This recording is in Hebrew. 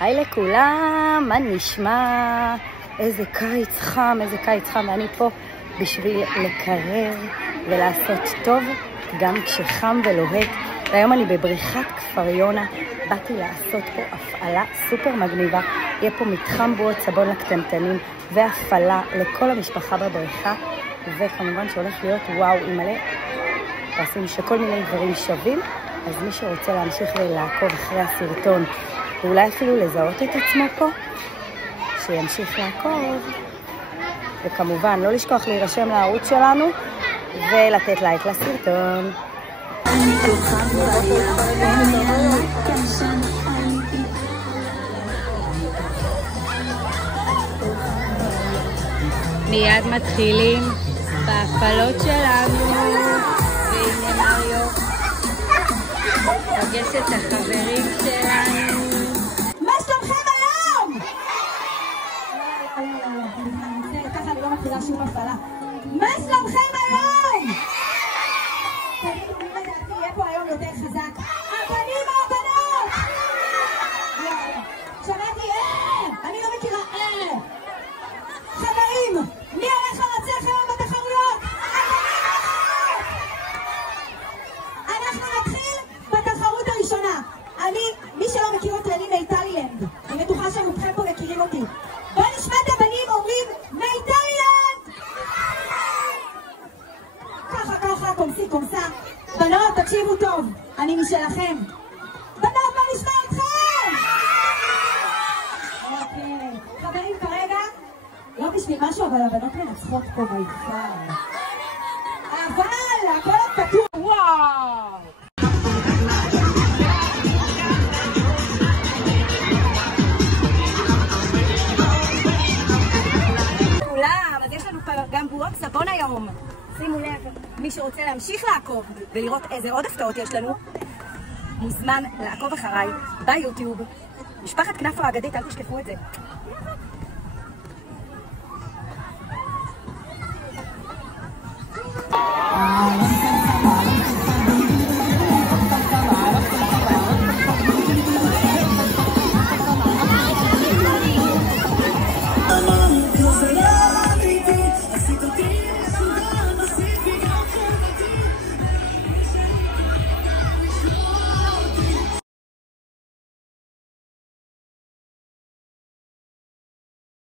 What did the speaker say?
היי לכולם, מה נשמע? איזה קיץ חם, ואני פה בשביל לקרר ולעשות טוב גם כשחם ולוהט. והיום אני בבריכת כפר יונה, באתי לעשות פה הפעלה סופר מגניבה. יהיה פה מתחם בועות סבון לקטנטנים והפעלה לכל המשפחה בבריכה, וכמובן שהולך להיות וואו עם מלא פרסים שכל מיני דברים שווים. אז מי שרוצה להמשיך ולעקוב אחרי הסרטון ואולי אפילו לזהות את עצמו פה, שימשיך לעקוב. וכמובן לא לשכוח להירשם לערוץ שלנו ולתת לייק לסרטון. מיד מתחילים בהפעלות שלנו, והנה מריו פגש את החברים שלנו. מה שלומכם היום? ככה אני לא מתחילה שום הפעלה. מה שלומכם היום? יהיה פה היום יותר חזק. הבנים או הבנות? שמעתי אני לא מכירה חברים, מי הולך לנצח היום בתחרויות? אנחנו נתחיל בתחרות הראשונה. מי שלא מכיר אותי, אני מיטלילנד. אני בטוחה שרובכם פה מכירים אותי. בוא נשמע את הבנים אומרים מיטלילנד! ככה, קומסה. בנות, תקשיבו טוב, אני משלכם. בנות, מה נשמע אתכם? אוקיי. חברים, כרגע, לא בשביל משהו, אבל הבנות מנצחות פה ביפר. אבל, הכל פתוח. וואו! כולם, אז יש לנו פה גם בועות סבון היום. שימו לב, מי שרוצה להמשיך לעקוב ולראות איזה עוד הפתעות יש לנו, מוזמן לעקוב אחריי ביוטיוב. משפחת כנפו האגדית, אל תשכחו את זה.